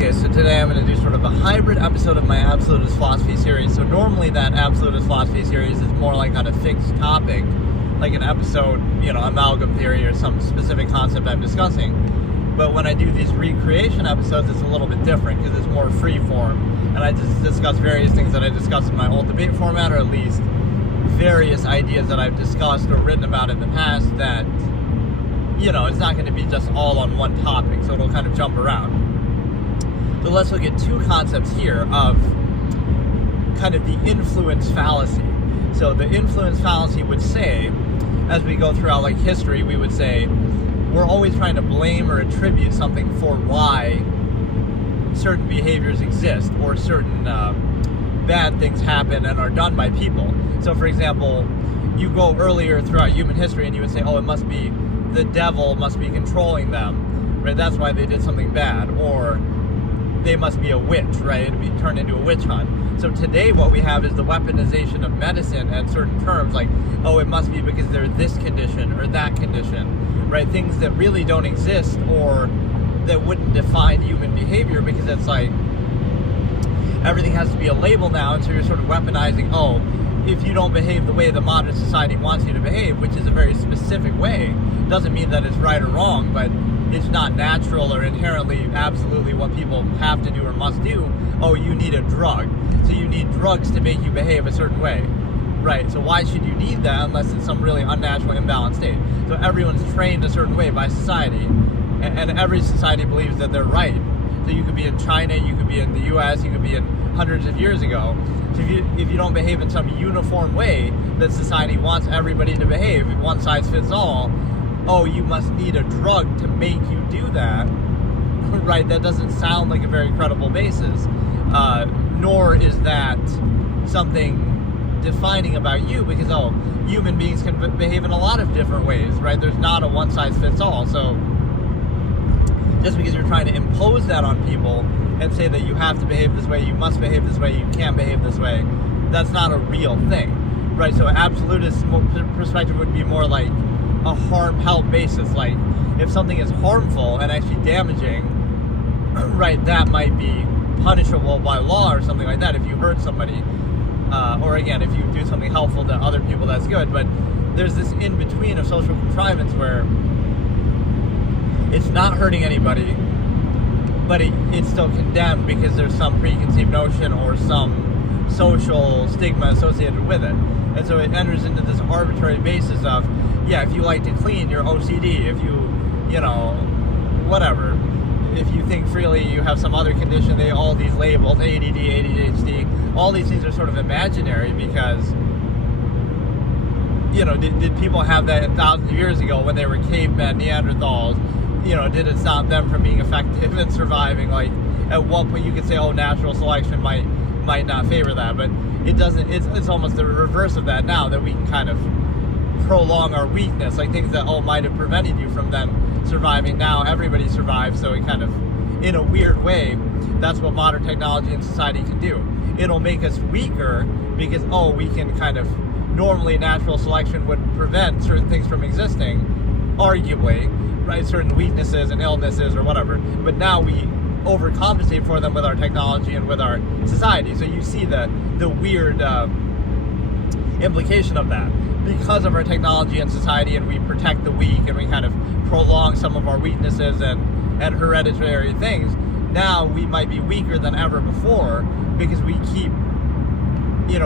Okay, so today I'm going to do sort of a hybrid episode of my Absolutist Philosophy series. So normally that Absolutist Philosophy series is more like on a fixed topic, like an episode, amalgam theory or some specific concept I'm discussing. But when I do these recreation episodes, it's a little bit different because it's more free form. And I just discuss various things that I discuss in my old debate format, or at least various ideas that I've discussed or written about in the past that, it's not going to be just all on one topic, so it'll kind of jump around. So let's look at two concepts here of kind of the influence fallacy. So the influence fallacy would say, as we go throughout like history, we would say we're always trying to blame or attribute something for why certain behaviors exist or certain bad things happen and are done by people. So for example, you go earlier throughout human history and you would say, it must be the devil must be controlling them, right? That's why they did something bad. Or they must be a witch, right? It'd be turned into a witch hunt. So today what we have is the weaponization of medicine and certain terms like, it must be because they're this condition or that condition, right? Things that really don't exist or that wouldn't define human behavior, because it's like everything has to be a label now, and so you're sort of weaponizing, if you don't behave the way the modern society wants you to behave, which is a very specific way, doesn't mean that it's right or wrong, but it's not natural or inherently absolutely what people have to do or must do. You need a drug. So you need drugs to make you behave a certain way. Right, so why should you need that unless it's some really unnatural, imbalanced state? So everyone's trained a certain way by society, and every society believes that they're right. So you could be in China, you could be in the US, you could be in hundreds of years ago. So if you don't behave in some uniform way that society wants everybody to behave, one size fits all, you must need a drug to make you do that, right? That doesn't sound like a very credible basis, nor is that something defining about you, because, human beings can behave in a lot of different ways, right? There's not a one-size-fits-all, so just because you're trying to impose that on people and say that you have to behave this way, you must behave this way, you can't behave this way, that's not a real thing, right? So an absolutist perspective would be more like a harm-help basis. Like, if something is harmful and actually damaging, right, that might be punishable by law or something like that if you hurt somebody. Or again, if you do something helpful to other people, that's good. But there's this in-between of social contrivance where it's not hurting anybody, but it's still condemned because there's some preconceived notion or some social stigma associated with it. And so it enters into this arbitrary basis of, if you like to clean, you're OCD. If you, whatever. If you think freely, you have some other condition. All these labels, ADD, ADHD, all these things are sort of imaginary because, did people have that thousands of years ago when they were cavemen, Neanderthals? Did it stop them from being effective and surviving? Like, at what point you could say, natural selection might not favor that, but it doesn't. It's almost the reverse of that now, that we can kind of prolong our weakness, like things that might have prevented you from them surviving. Now everybody survives, so it kind of, in a weird way, that's what modern technology and society can do. It'll make us weaker because we can kind of, normally natural selection would prevent certain things from existing, arguably, right, certain weaknesses and illnesses or whatever, but now we overcompensate for them with our technology and with our society. So you see the weird implication of that. Because of our technology and society, and we protect the weak and we kind of prolong some of our weaknesses and hereditary things, now we might be weaker than ever before because we keep,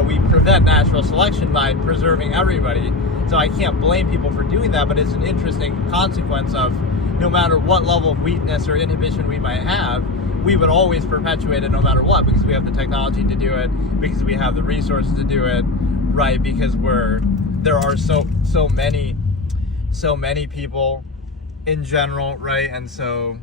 we prevent natural selection by preserving everybody. So I can't blame people for doing that, but it's an interesting consequence of, no matter what level of weakness or inhibition we might have, we would always perpetuate it no matter what, because we have the technology to do it, because we have the resources to do it, right? Because there are so many people in general, right? And so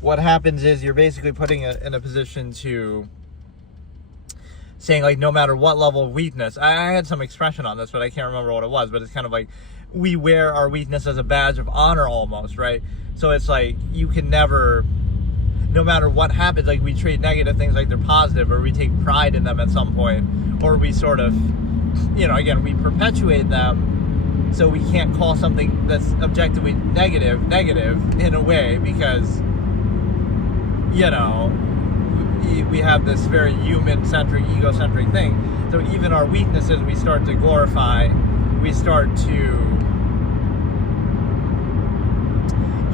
what happens is you're basically putting it in a position to saying, like, no matter what level of weakness, I had some expression on this, but I can't remember what it was, but it's kind of like, we wear our weakness as a badge of honor almost, right? So it's like, you can never, no matter what happens, like, we treat negative things like they're positive, or we take pride in them at some point, or we sort of, again, we perpetuate them So we can't call something that's objectively negative in a way, because, you know, we have this very human-centric, egocentric thing. So even our weaknesses we start to glorify, we start to,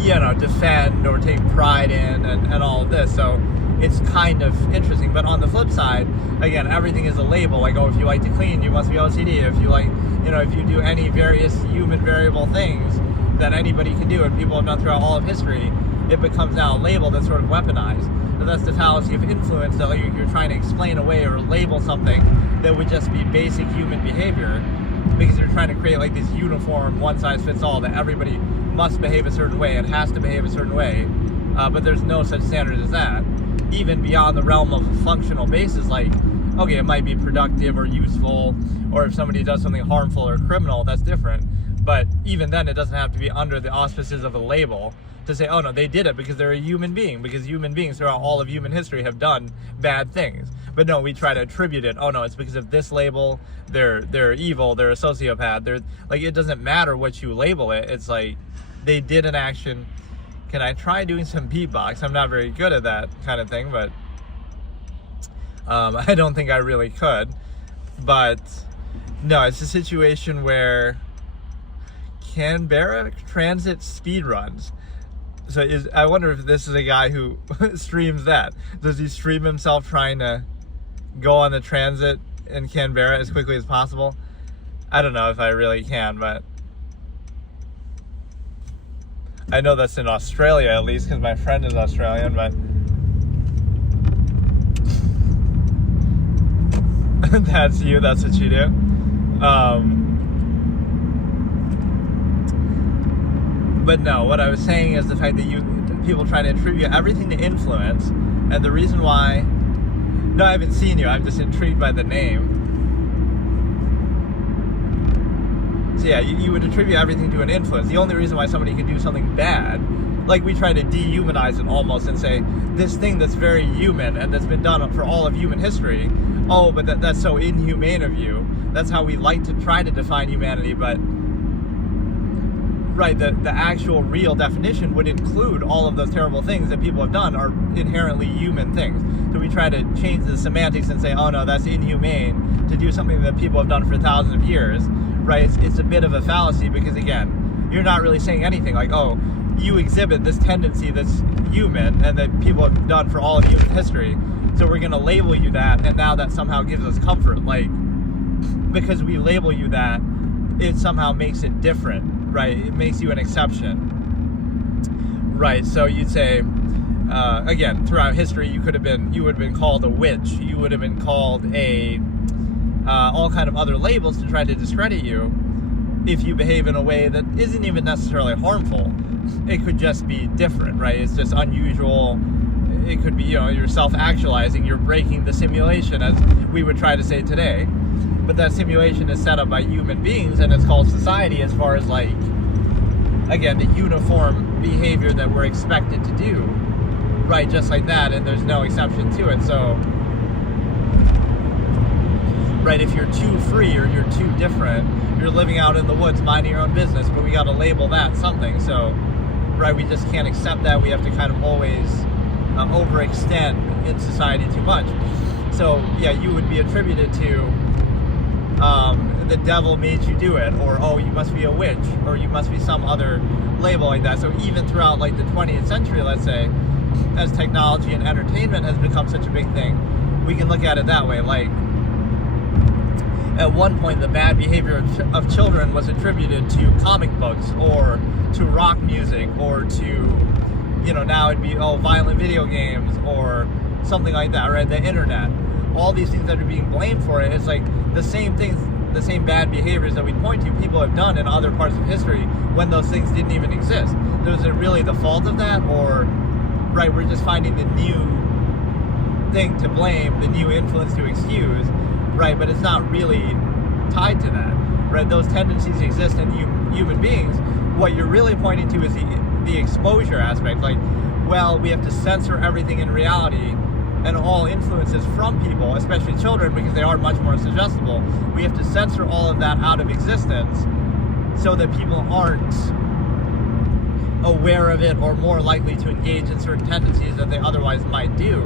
you know, defend or take pride in, and all of this. So it's kind of interesting. But on the flip side, again, everything is a label. Like, oh, if you like to clean, you must be OCD. If you like, you know, if you do any various human variable things that anybody can do and people have done throughout all of history, it becomes now a label that's sort of weaponized. So that's the fallacy of influence, that you're trying to explain away or label something that would just be basic human behavior, because you're trying to create like this uniform one-size-fits-all that everybody must behave a certain way and has to behave a certain way, but there's no such standard as that. Even beyond the realm of a functional basis, like, okay, it might be productive or useful, or if somebody does something harmful or criminal, that's different. But even then, it doesn't have to be under the auspices of a label to say, oh no, they did it because they're a human being, because human beings throughout all of human history have done bad things. But no, we try to attribute it, oh no, it's because of this label, they're evil, they're a sociopath, they're, like, it doesn't matter what you label it, it's like, they did an action. Can I try doing some beatbox? I'm not very good at that kind of thing, but I don't think I really could. But no, it's a situation where Canberra Transit speed runs. So I wonder if this is a guy who streams that. Does he stream himself trying to go on the transit in Canberra as quickly as possible? I don't know if I really can, but I know that's in Australia, at least, because my friend is Australian, but that's you, that's what you do. But no, what I was saying is the fact that people try to attribute everything to influence, and the reason why, no, I haven't seen you, I'm just intrigued by the name. So yeah, you would attribute everything to an influence. The only reason why somebody could do something bad, like we try to dehumanize it almost and say, this thing that's very human and that's been done for all of human history, oh, but that's so inhumane of you. That's how we like to try to define humanity, but right, the actual real definition would include all of those terrible things that people have done are inherently human things. So we try to change the semantics and say, oh no, that's inhumane to do something that people have done for thousands of years. Right, it's a bit of a fallacy, because again, you're not really saying anything like, oh, you exhibit this tendency that's human and that people have done for all of human history, so we're going to label you that, and now that somehow gives us comfort. Like, because we label you that, it somehow makes it different, right? It makes you an exception. Right, so you'd say, again, throughout history, you would have been called a witch, you would have been called all kind of other labels to try to discredit you if you behave in a way that isn't even necessarily harmful. It could just be different, right? It's just unusual. It could be, you know, you're self-actualizing, you're breaking the simulation, as we would try to say today. But that simulation is set up by human beings, and it's called society, as far as, like, again, the uniform behavior that we're expected to do, right? Just like that, and there's no exception to it. So right, if you're too free or you're too different, you're living out in the woods minding your own business, but we got to label that something. So, right, we just can't accept that. We have to kind of always overextend in society too much. So, yeah, you would be attributed to the devil made you do it, or, oh, you must be a witch, or you must be some other label like that. So even throughout, like, the 20th century, let's say, as technology and entertainment has become such a big thing, we can look at it that way. Like, at one point, the bad behavior of children was attributed to comic books or to rock music or to, you know, now it'd be, oh, violent video games or something like that, right? The internet. All these things that are being blamed for it, it's like the same things, the same bad behaviors that we point to, people have done in other parts of history when those things didn't even exist. So is it really the fault of that, or, right, we're just finding the new thing to blame, the new influence to excuse, right, but it's not really tied to that, right? Those tendencies exist in human beings. What you're really pointing to is the exposure aspect, like, well, we have to censor everything in reality and all influences from people, especially children, because they are much more suggestible. We have to censor all of that out of existence, so that people aren't aware of it or more likely to engage in certain tendencies that they otherwise might do,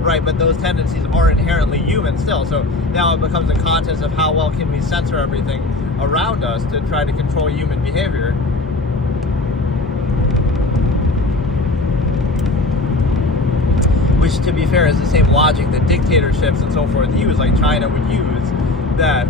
right? But those tendencies are inherently human still. So now it becomes a contest of how well can we censor everything around us to try to control human behavior. Which, to be fair, is the same logic that dictatorships and so forth use, like China would use, that,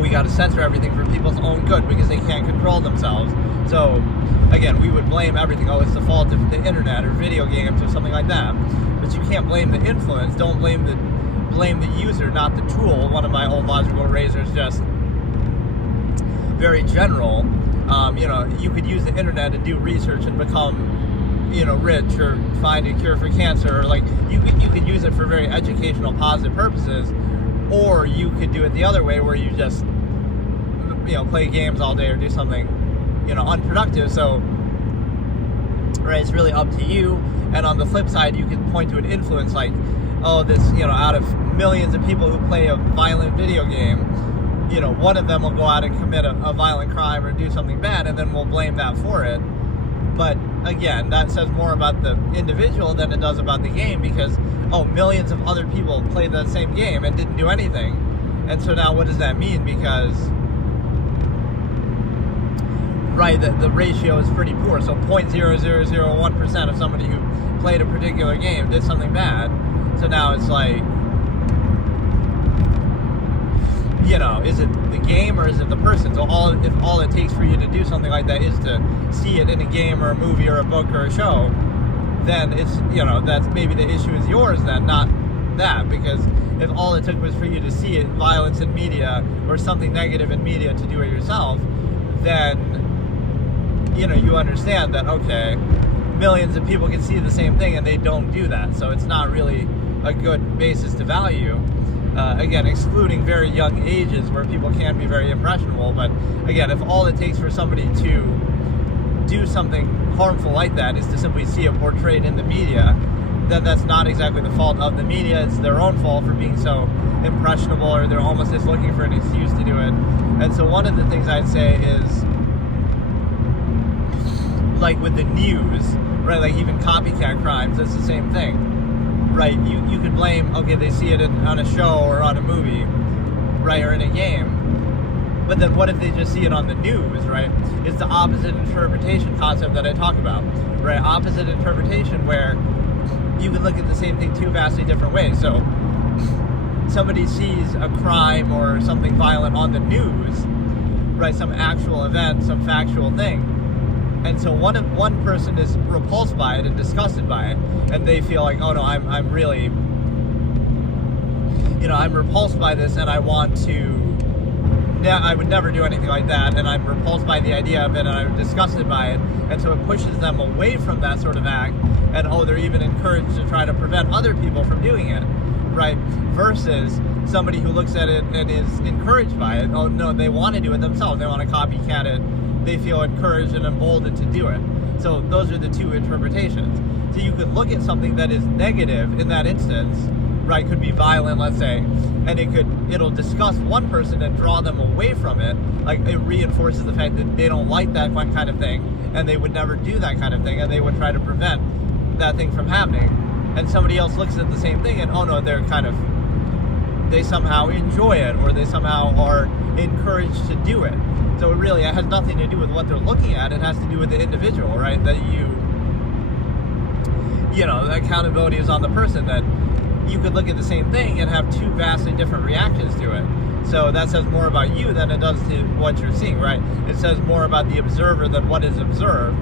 we got to censor everything for people's own good because they can't control themselves. So, again, we would blame everything. Oh, it's the fault of the internet or video games or something like that. But you can't blame the influence. Don't blame the user, not the tool. One of my old logical razors, just very general. You could use the internet and do research and become, rich, or find a cure for cancer, or like you could use it for very educational, positive purposes, or you could do it the other way where you just play games all day or do something unproductive. So right, it's really up to you. And on the flip side, you could point to an influence like, oh, this out of millions of people who play a violent video game, one of them will go out and commit a violent crime or do something bad, and then we'll blame that for it. But again, that says more about the individual than it does about the game, because millions of other people played that same game and didn't do anything. And so now what does that mean? Because right, the ratio is pretty poor. So 0.0001% of somebody who played a particular game did something bad. So now it's like, is it the game or is it the person? So if all it takes for you to do something like that is to see it in a game or a movie or a book or a show, then it's, that's maybe the issue is yours then, not that. Because if all it took was for you to see it, violence in media or something negative in media, to do it yourself, then, you understand that, okay, millions of people can see the same thing and they don't do that. So it's not really a good basis to value. Again, excluding very young ages where people can be very impressionable. But again, if all it takes for somebody to do something harmful like that is to simply see it portrayed in the media, then that's not exactly the fault of the media. It's their own fault for being so impressionable, or they're almost just looking for an excuse to do it. And so one of the things I'd say is, like with the news, right, like even copycat crimes, that's the same thing. Right, you could blame, okay, they see it on a show or on a movie, right, or in a game. But then what if they just see it on the news, right? It's the opposite interpretation concept that I talk about, right? Opposite interpretation, where you can look at the same thing two vastly different ways. So somebody sees a crime or something violent on the news, right, some actual event, some factual thing. And so one person is repulsed by it and disgusted by it, and they feel like, oh no, I'm really, I'm repulsed by this, and I want to, I would never do anything like that, and I'm repulsed by the idea of it, and I'm disgusted by it, and so it pushes them away from that sort of act, and they're even encouraged to try to prevent other people from doing it, right? Versus somebody who looks at it and is encouraged by it. Oh no, they want to do it themselves, they want to copycat it, they feel encouraged and emboldened to do it. So those are the two interpretations. So you could look at something that is negative in that instance, right, could be violent, let's say, and it'll disgust one person and draw them away from it. Like, it reinforces the fact that they don't like that kind of thing, and they would never do that kind of thing, and they would try to prevent that thing from happening. And somebody else looks at the same thing and, oh no, they somehow enjoy it, or they somehow are encouraged to do it. So it has nothing to do with what they're looking at. It has to do with the individual, right? That the accountability is on the person, that you could look at the same thing and have two vastly different reactions to it. So that says more about you than it does to what you're seeing, right? It says more about the observer than what is observed,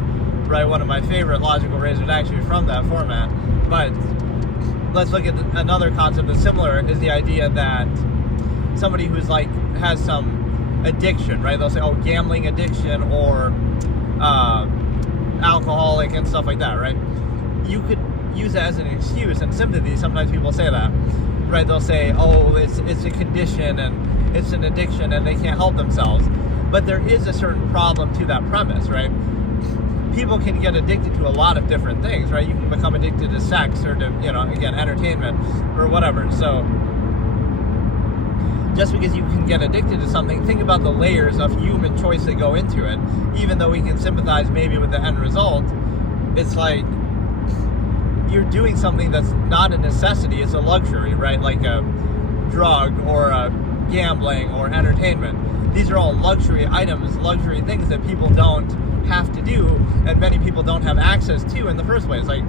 right? One of my favorite logical razors actually from that format. But let's look at another concept that's similar, is the idea that somebody who's has some addiction, right? They'll say, oh, gambling addiction, or alcoholic and stuff like that, right? You could use that as an excuse and sympathy. Sometimes people say that, right? They'll say, oh, it's a condition and it's an addiction and they can't help themselves. But there is a certain problem to that premise, right? People can get addicted to a lot of different things, right? You can become addicted to sex or to, again, entertainment or whatever. So just because you can get addicted to something, think about the layers of human choice that go into it. Even though we can sympathize maybe with the end result, it's like you're doing something that's not a necessity, it's a luxury, right? Like a drug or a gambling or entertainment. These are all luxury items, luxury things that people don't have to do, and many people don't have access to in the first place. Like,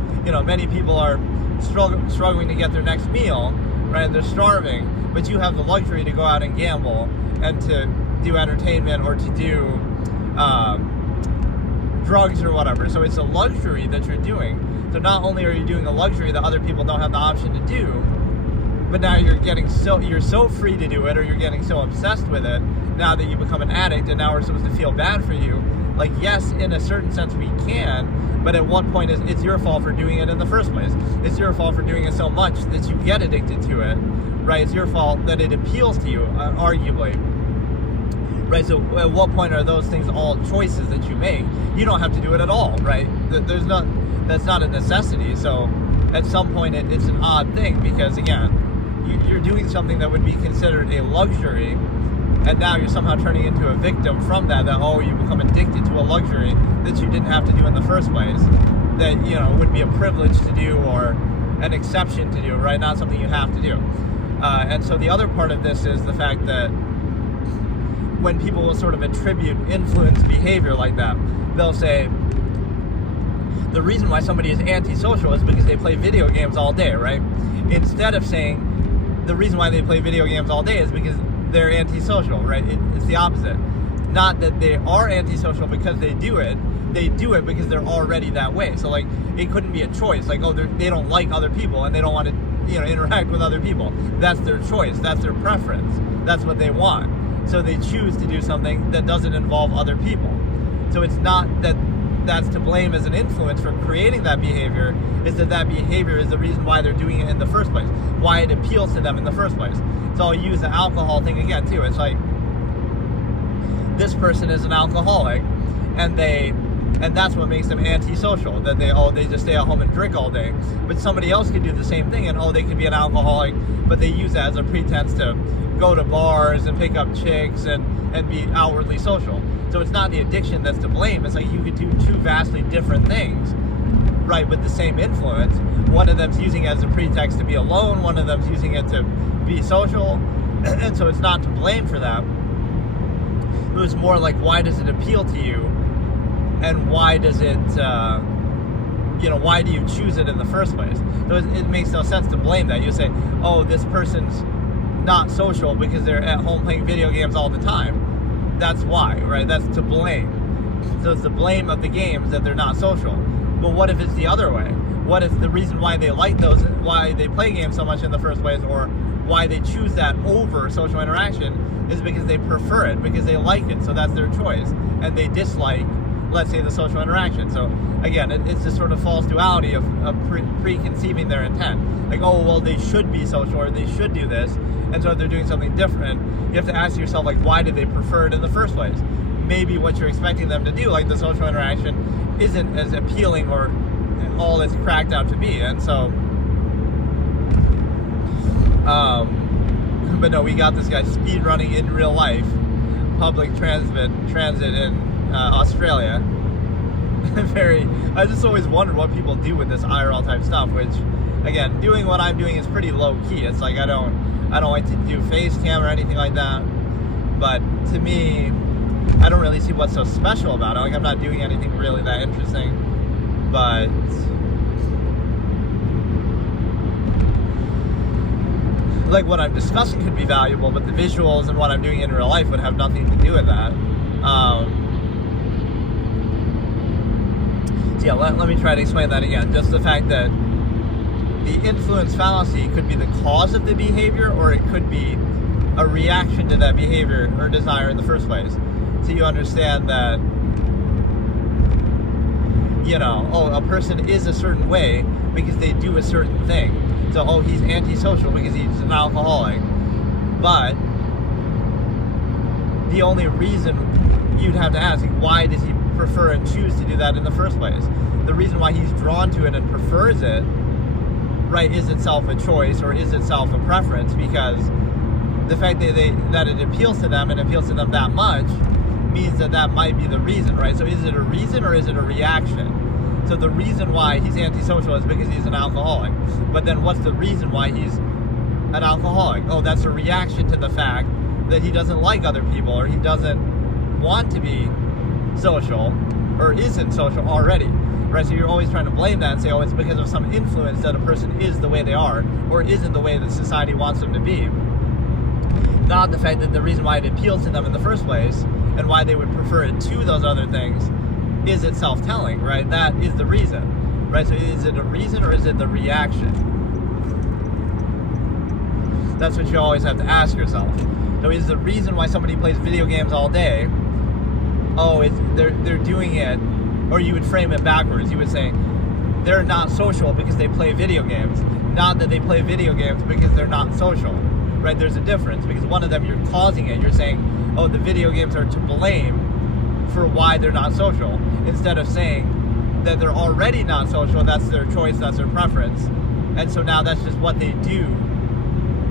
many people are struggling to get their next meal, right? They're starving, but you have the luxury to go out and gamble and to do entertainment or to do drugs or whatever. So it's a luxury that you're doing. So not only are you doing a luxury that other people don't have the option to do, but now you're so free to do it, or you're getting so obsessed with it now that you become an addict, and now we're supposed to feel bad for you. Like, yes, in a certain sense we can, but at what point it's your fault for doing it in the first place? It's your fault for doing it so much that you get addicted to it, right? It's your fault that it appeals to you, arguably. Right, so at what point are those things all choices that you make? You don't have to do it at all, right? That's not a necessity. So at some point it's an odd thing, because again, you're doing something that would be considered a luxury, and now you're somehow turning into a victim from that you become addicted to a luxury that you didn't have to do in the first place, that would be a privilege to do or an exception to do, right? Not something you have to do. And so the other part of this is the fact that when people will sort of attribute influence behavior like that, they'll say the reason why somebody is antisocial is because they play video games all day, right? Instead of saying the reason why they play video games all day is because they're antisocial, right? It's the opposite. Not that they are antisocial because they do it because they're already that way. So like, it couldn't be a choice, like, they don't like other people and they don't want to interact with other people. That's their choice, that's their preference, that's what they want. So they choose to do something that doesn't involve other people. So it's not that that's to blame as an influence for creating that behavior, is that behavior is the reason why they're doing it in the first place, why it appeals to them in the first place. So I'll use the alcohol thing again too. It's like, this person is an alcoholic, and that's what makes them antisocial, that they just stay at home and drink all day. But somebody else could do the same thing, and they could be an alcoholic, but they use that as a pretense to go to bars and pick up chicks and be outwardly social. So it's not the addiction that's to blame. It's like you could do two vastly different things, right, with the same influence. One of them's using it as a pretext to be alone, one of them's using it to be social, and so it's not to blame for that. It was more like, why does it appeal to you, and why does it, why do you choose it in the first place? So it makes no sense to blame that. You say, this person's not social because they're at home playing video games all the time. That's why, right? That's to blame. So it's the blame of the games that they're not social. But what if it's the other way? What if the reason why they like why they play games so much in the first place, or why they choose that over social interaction, is because they prefer it, because they like it, so that's their choice, and they dislike, let's say, the social interaction. So again, it's this sort of false duality of preconceiving their intent. Like, they should be social, or they should do this, and so if they're doing something different, you have to ask yourself, like, why did they prefer it in the first place? Maybe what you're expecting them to do, like the social interaction, isn't as appealing or all it's cracked out to be. And so but no, we got this guy speed running in real life, public transit in Australia. I just always wondered what people do with this IRL type stuff, which, again, doing what I'm doing is pretty low key. It's like, I don't like to do face cam or anything like that, but to me, I don't really see what's so special about it. Like, I'm not doing anything really that interesting, but like, what I'm discussing could be valuable, but the visuals and what I'm doing in real life would have nothing to do with that. So yeah, let me try to explain that again. Just the fact that the influence fallacy could be the cause of the behavior, or it could be a reaction to that behavior or desire in the first place. So you understand that, a person is a certain way because they do a certain thing. So, he's antisocial because he's an alcoholic. But the only reason you'd have to ask, why does he prefer and choose to do that in the first place? The reason why he's drawn to it and prefers it, right, is itself a choice, or is itself a preference, because the fact that it appeals to them and appeals to them that much means that might be the reason, right? So is it a reason or is it a reaction? So the reason why he's antisocial is because he's an alcoholic. But then what's the reason why he's an alcoholic? Oh, that's a reaction to the fact that he doesn't like other people, or he doesn't want to be social, or isn't social already, right? So you're always trying to blame that and say, oh, it's because of some influence that a person is the way they are, or isn't the way that society wants them to be. Not the fact that the reason why it appeals to them in the first place, and why they would prefer it to those other things, is it self-telling, right? That is the reason, right? So is it a reason or is it the reaction? That's what you always have to ask yourself. So is the reason why somebody plays video games all day, oh, they're doing it, or you would frame it backwards. You would say, they're not social because they play video games, not that they play video games because they're not social, right? There's a difference, because one of them, you're causing it. You're saying, oh, the video games are to blame for why they're not social, instead of saying that they're already not social, that's their choice, that's their preference, and so now that's just what they do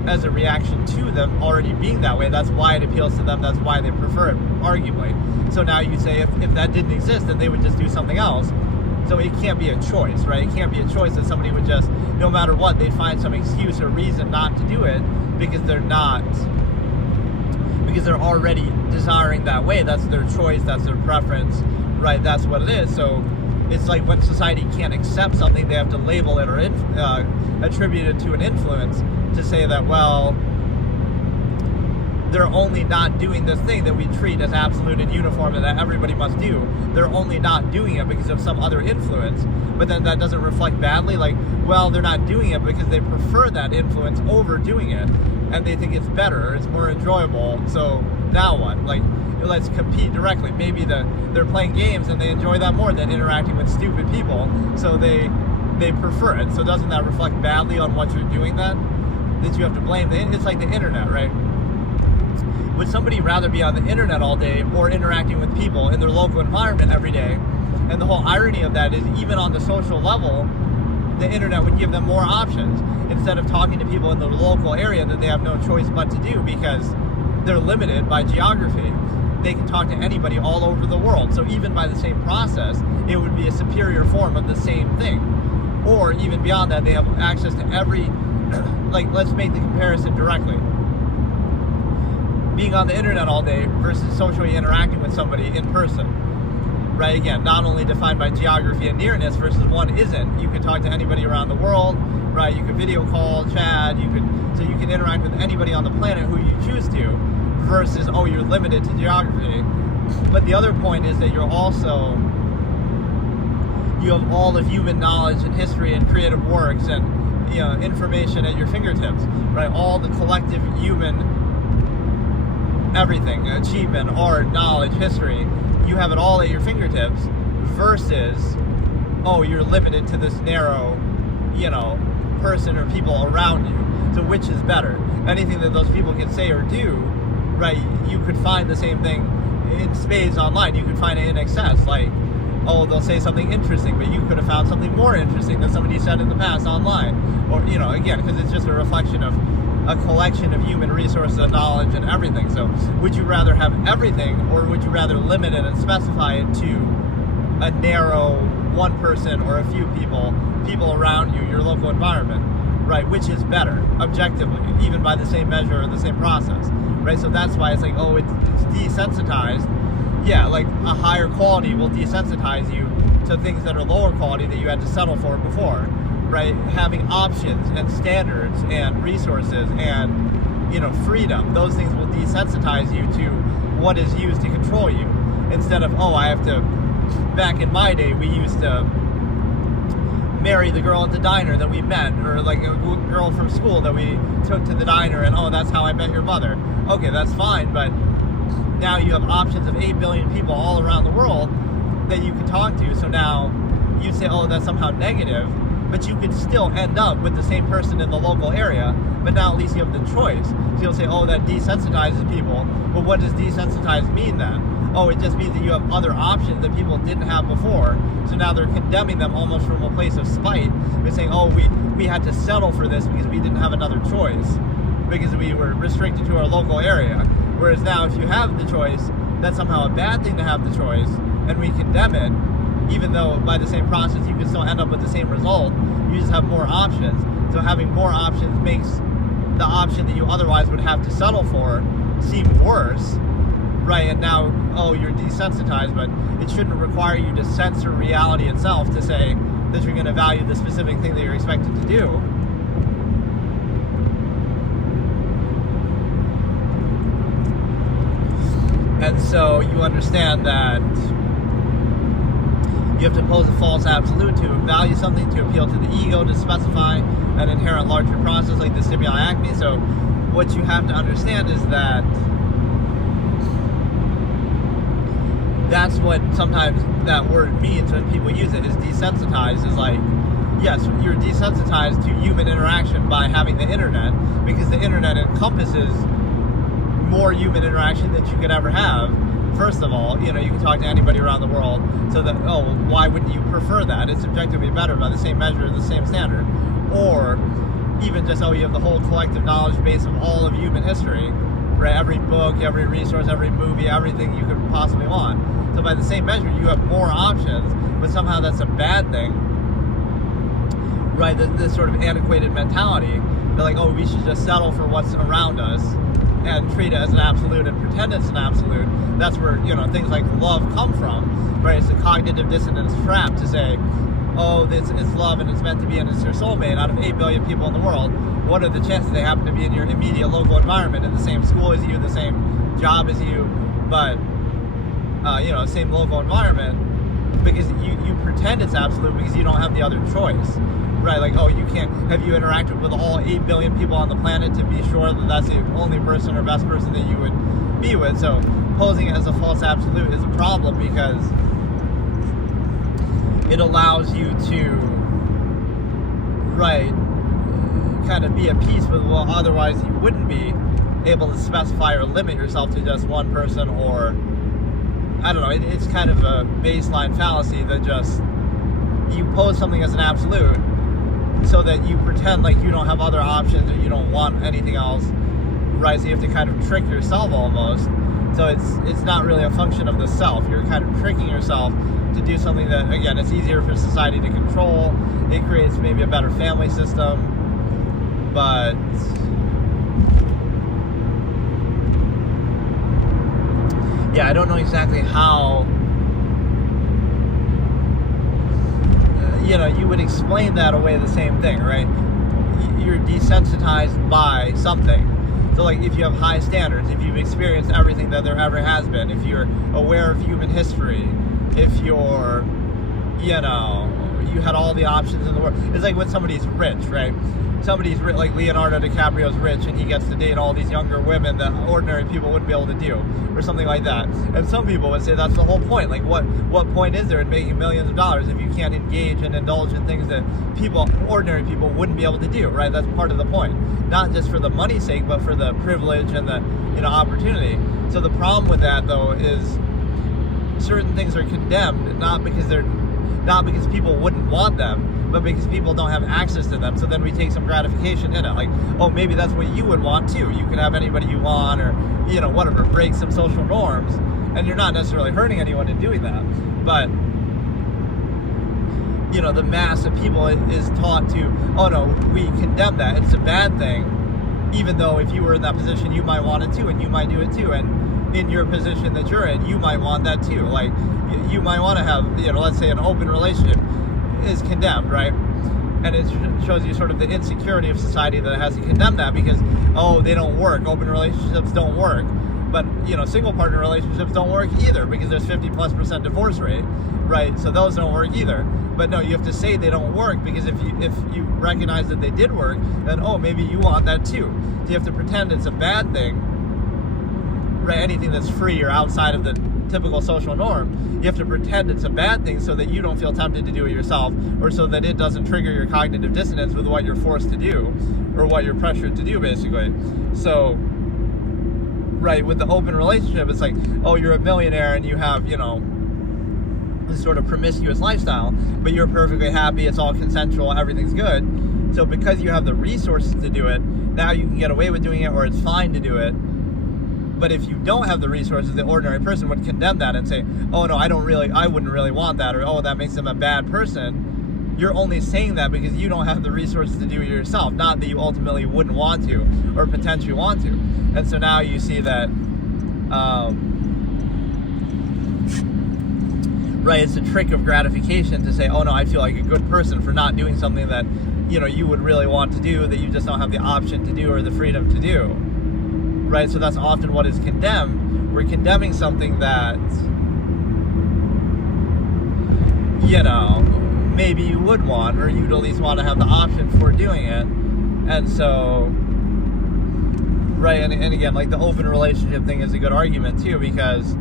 as a reaction to them already being that way. That's why it appeals to them, that's why they prefer it, arguably. So now you say if that didn't exist, then they would just do something else. So it can't be a choice, right? It can't be a choice that somebody would just, no matter what, they'd find some excuse or reason not to do it because they're already desiring that way. That's their choice, that's their preference, right? That's what it is. So it's like when society can't accept something, they have to label it or attribute it to an influence to say that, well, they're only not doing this thing that we treat as absolute and uniform and that everybody must do. They're only not doing it because of some other influence. But then that doesn't reflect badly, like, well, they're not doing it because they prefer that influence over doing it, and they think it's better, it's more enjoyable. So now what? Like, let's compete directly. Maybe they're playing games and they enjoy that more than interacting with stupid people, so they prefer it. So doesn't that reflect badly on what you're doing then? That you have to blame it's like the internet, right? Would somebody rather be on the internet all day or interacting with people in their local environment every day? And the whole irony of that is, even on the social level, the internet would give them more options instead of talking to people in the local area that they have no choice but to do because they're limited by geography. They can talk to anybody all over the world. So even by the same process, it would be a superior form of the same thing. Or even beyond that, they have access to every, like, let's make the comparison directly. Being on the internet all day versus socially interacting with somebody in person. Right, again, not only defined by geography and nearness versus one isn't. You can talk to anybody around the world, right? You can video call, chat, you can interact with anybody on the planet who you choose to, versus, oh, you're limited to geography. But the other point is that you have all of human knowledge and history and creative works and, you know, information at your fingertips, right? All the collective human everything, achievement, art, knowledge, history, you have it all at your fingertips, versus, oh, you're limited to this narrow, person or people around you. So which is better? Anything that those people can say or do, right, you could find the same thing in spades online. You could find it in excess, like, oh, they'll say something interesting, but you could have found something more interesting that somebody said in the past online. Or, again, because it's just a reflection of a collection of human resources and knowledge and everything. So would you rather have everything, or would you rather limit it and specify it to a narrow one person or a few people around you, your local environment, right? Which is better, objectively, even by the same measure or the same process, right? So that's why it's like, oh, it's desensitized. Yeah, like a higher quality will desensitize you to things that are lower quality that you had to settle for before. Right, having options and standards and resources and, freedom, those things will desensitize you to what is used to control you. Instead of, oh, I have to, back in my day, we used to marry the girl at the diner that we met, or like a girl from school that we took to the diner, and, oh, that's how I met your mother. Okay, that's fine, but now you have options of 8 billion people all around the world that you can talk to, so now you say, oh, that's somehow negative. But you could still end up with the same person in the local area, but now at least you have the choice. So you'll say, oh, that desensitizes people. But what does desensitize mean then? Oh, it just means that you have other options that people didn't have before. So now they're condemning them almost from a place of spite. They're saying, oh, we had to settle for this because we didn't have another choice. because we were restricted to our local area. Whereas now, if you have the choice, that's somehow a bad thing to have the choice, and we condemn it, even though by the same process you can still end up with the same result. You just have more options. So having more options makes the option that you otherwise would have to settle for seem worse, right? And now, you're desensitized, but it shouldn't require you to censor reality itself to say that you're going to value the specific thing that you're expected to do. And so you understand that you have to pose a false absolute to value something, to appeal to the ego, to specify an inherent larger process like the stimuli acme. So what you have to understand is that that's what sometimes that word means when people use it, is desensitized. Is like, yes, you're desensitized to human interaction by having the internet, because the internet encompasses more human interaction that you could ever have. First of all, you can talk to anybody around the world, so that, why wouldn't you prefer that? It's objectively better by the same measure, the same standard. Or even just, you have the whole collective knowledge base of all of human history, right? Every book, every resource, every movie, everything you could possibly want. So by the same measure, you have more options, but somehow that's a bad thing, right? This sort of antiquated mentality. They're like, we should just settle for what's around us and treat it as an absolute and pretend it's an absolute. That's where, things like love come from, right? It's a cognitive dissonance trap to say, it's love and it's meant to be and it's your soulmate. Out of 8 billion people in the world, what are the chances they happen to be in your immediate local environment, in the same school as you, the same job as you, but, same local environment? Because you pretend it's absolute because you don't have the other choice. Right, like, you can't, have you interacted with all 8 billion people on the planet to be sure that that's the only person or best person that you would be with? So posing it as a false absolute is a problem, because it allows you to, right, kind of be at peace with what otherwise you wouldn't be able to specify or limit yourself to just one person, or, I don't know, it's kind of a baseline fallacy that just, you pose something as an absolute so that you pretend like you don't have other options or you don't want anything else, right? So you have to kind of trick yourself almost. So it's not really a function of the self. You're kind of tricking yourself to do something that, again, it's easier for society to control. It creates maybe a better family system, but yeah, I don't know exactly how you would explain that away the same thing, right? You're desensitized by something. So like, if you have high standards, if you've experienced everything that there ever has been, if you're aware of human history, if you're, you had all the options in the world. It's like when somebody's rich, right? Somebody's rich, like Leonardo DiCaprio's rich, and he gets to date all these younger women that ordinary people wouldn't be able to do, or something like that. And some people would say that's the whole point. Like, what point is there in making millions of dollars if you can't engage and indulge in things that ordinary people wouldn't be able to do, right? That's part of the point. Not just for the money's sake, but for the privilege and the, opportunity. So the problem with that, though, is certain things are condemned, not because people wouldn't want them, but because people don't have access to them. So then we take some gratification in it. Like, maybe that's what you would want too. You can have anybody you want, or, whatever, break some social norms. And you're not necessarily hurting anyone in doing that. But, the mass of people is taught to, no, we condemn that. It's a bad thing. Even though if you were in that position, you might want it too, and you might do it too. And in your position that you're in, you might want that too. Like, you might want to have, let's say an open relationship is condemned, right? And it shows you sort of the insecurity of society that has to condemn that, because they don't work, open relationships don't work. But single partner relationships don't work either, because there's 50+% divorce rate, right? So those don't work either. But no, you have to say they don't work, because if you recognize that they did work, then maybe you want that too. So you have to pretend it's a bad thing, right? Anything that's free or outside of the typical social norm, you have to pretend it's a bad thing so that you don't feel tempted to do it yourself, or so that it doesn't trigger your cognitive dissonance with what you're forced to do, or what you're pressured to do, basically. So, right, with the open relationship, it's like, you're a millionaire and you have, this sort of promiscuous lifestyle, but you're perfectly happy, it's all consensual, everything's good, So because you have the resources to do it, now you can get away with doing it, or it's fine to do it. But if you don't have the resources, the ordinary person would condemn that and say, oh no, I wouldn't really want that, or oh, that makes them a bad person. You're only saying that because you don't have the resources to do it yourself, not that you ultimately wouldn't want to or potentially want to. And so now you see that right, it's a trick of gratification to say, oh no, I feel like a good person for not doing something that, you know, you would really want to do, that you just don't have the option to do or the freedom to do. Right, so that's often what is condemned. We're condemning something that, you know, maybe you would want, or you'd at least want to have the option for doing it. And so, right, and again, like the open relationship thing is a good argument too, because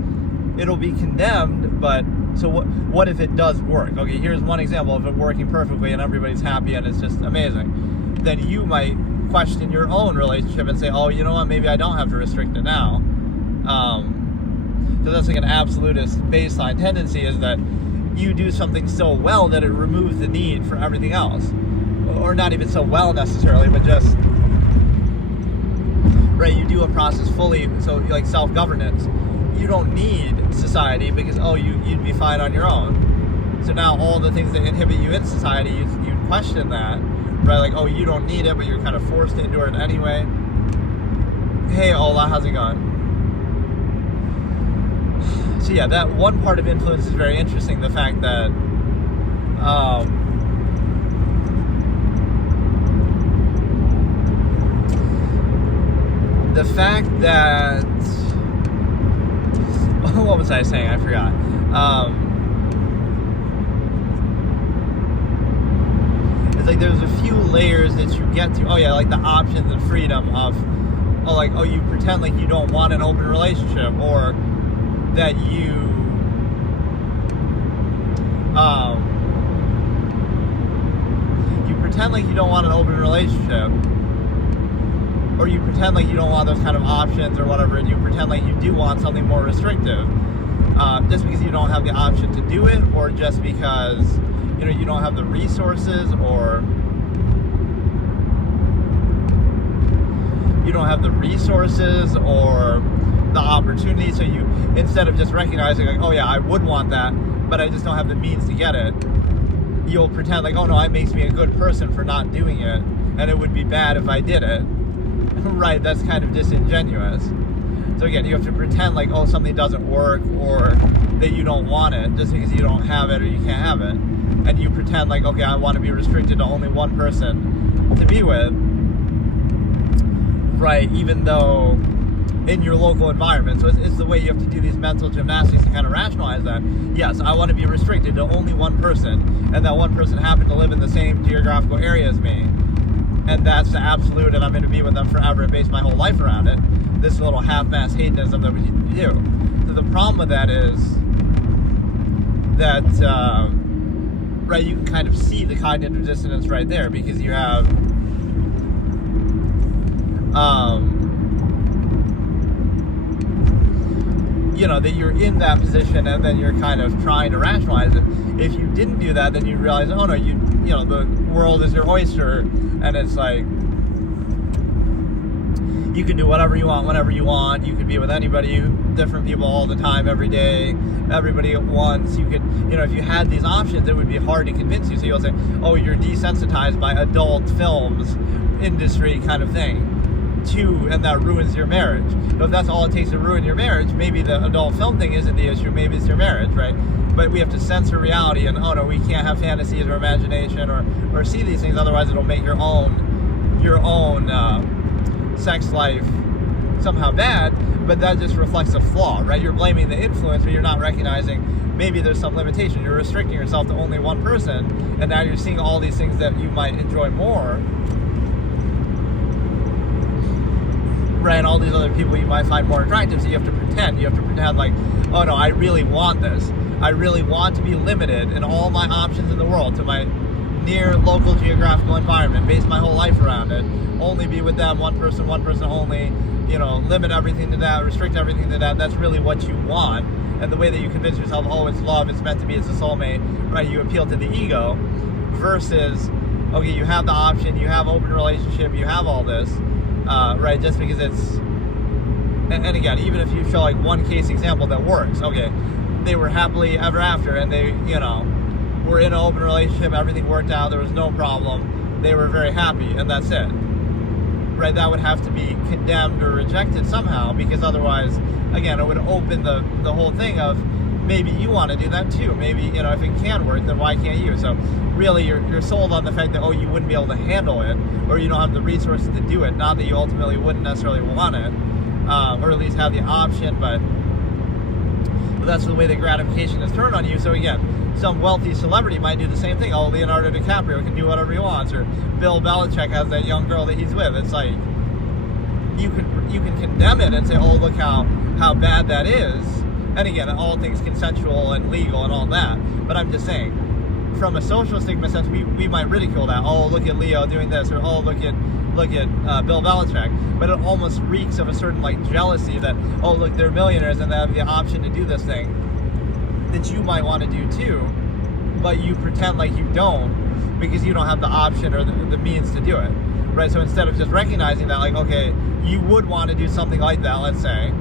it'll be condemned, but so what if it does work? Okay, here's one example of it working perfectly and everybody's happy and it's just amazing. Then you might question your own relationship and say, oh, you know what, maybe I don't have to restrict it now. So that's like an absolutist baseline tendency, is that you do something so well that it removes the need for everything else. Or not even so well necessarily, but just, right, you do a process fully, so like self-governance. You don't need society because, oh, you'd be fine on your own. So now all the things that inhibit you in society, you question that, right? Like, oh, you don't need it, but you're kind of forced to endure it anyway. Hey, Ola, how's it going? So yeah, that one part of influence is very interesting. The fact that what was I saying? I forgot. It's like there's a few layers that you get to. Oh yeah, like the options and freedom of, oh, like, oh, you pretend like you don't want an open relationship, or that you pretend like you don't want an open relationship, or you pretend like you don't want those kind of options or whatever, and you pretend like you do want something more restrictive, just because you don't have the option to do it, or just because, you know, you don't have the resources, or the opportunity. So you, instead of just recognizing like, oh yeah, I would want that, but I just don't have the means to get it, you'll pretend like, oh no, it makes me a good person for not doing it, and it would be bad if I did it. Right, that's kind of disingenuous. So again, you have to pretend like, oh, something doesn't work, or that you don't want it just because you don't have it or you can't have it. And you pretend like, okay, I want to be restricted to only one person to be with. Right, even though in your local environment. So it's the way you have to do these mental gymnastics to kind of rationalize that. Yes, I want to be restricted to only one person, and that one person happened to live in the same geographical area as me. And that's the absolute, and I'm going to be with them forever and base my whole life around it. This little half-mass hedonism that we do. So the problem with that is that, right, you can kind of see the cognitive dissonance right there, because you have, you know, that you're in that position, and then you're kind of trying to rationalize it. If you didn't do that, then you realize, oh no, you know, the world is your oyster, and it's like, you can do whatever you want, whenever you want. You could be with anybody, different people all the time, every day, everybody at once. You could, you know, if you had these options, it would be hard to convince you. So you'll say, oh, you're desensitized by adult films industry kind of thing, too, and that ruins your marriage. But if that's all it takes to ruin your marriage, maybe the adult film thing isn't the issue, maybe it's your marriage, right? But we have to censor reality, and oh no, we can't have fantasies or imagination or see these things, otherwise it'll make your own sex life somehow bad. But that just reflects a flaw, right? You're blaming the influence, but you're not recognizing maybe there's some limitation. You're restricting yourself to only one person, and now you're seeing all these things that you might enjoy more, right? And all these other people you might find more attractive. So you have to pretend like, oh no, I really want this. I really want to be limited in all my options in the world to my near local geographical environment, base my whole life around it, only be with them, one person only, you know, limit everything to that, restrict everything to that. That's really what you want. And the way that you convince yourself, oh, it's love, it's meant to be, it's a soulmate, right? You appeal to the ego, versus okay, you have the option, you have open relationship, you have all this, right? Just because it's, and again, even if you show like one case example that works, okay, they were happily ever after, and they, were in an open relationship, everything worked out, there was no problem, they were very happy, and that's it, right? That would have to be condemned or rejected somehow, because otherwise, again, it would open the whole thing of, maybe you want to do that too. Maybe, if it can work, then why can't you? So really, you're sold on the fact that, you wouldn't be able to handle it, or you don't have the resources to do it. Not that you ultimately wouldn't necessarily want it, or at least have the option, but that's the way the gratification is turned on you. So again, some wealthy celebrity might do the same thing. Oh, Leonardo DiCaprio can do whatever he wants, or Bill Belichick has that young girl that he's with. It's like, you can condemn it and say, oh, look how bad that is. And again, all things consensual and legal and all that. But I'm just saying, from a social stigma sense, we might ridicule that. Oh, look at Leo doing this, or oh, look at Bill Belichick. But it almost reeks of a certain like jealousy that, oh, look, they're millionaires and they have the option to do this thing that you might want to do too, but you pretend like you don't because you don't have the option or the means to do it, right? So instead of just recognizing that, like, okay, you would want to do something like that, let's say,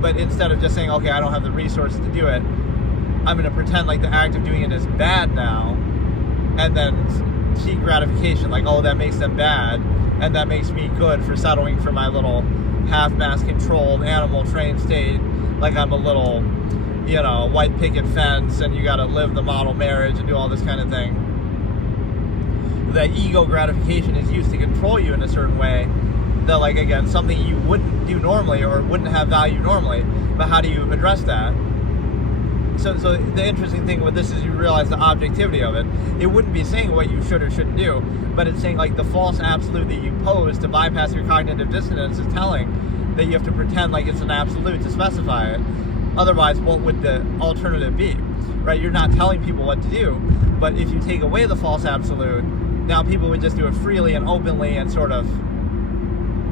but instead of just saying, okay, I don't have the resources to do it, I'm going to pretend like the act of doing it is bad now, and then seek gratification, like, oh, that makes them bad, and that makes me good for settling for my little half-mass controlled animal trained state, like I'm a little, white picket fence, and you got to live the model marriage and do all this kind of thing. That ego gratification is used to control you in a certain way, that, like, again, something you wouldn't do normally or wouldn't have value normally, but how do you address that? So the interesting thing with this is you realize the objectivity of it. It wouldn't be saying what you should or shouldn't do, but it's saying, like, the false absolute that you pose to bypass your cognitive dissonance is telling that you have to pretend like it's an absolute to specify it. Otherwise, what would the alternative be, right? You're not telling people what to do, but if you take away the false absolute, now people would just do it freely and openly and sort of,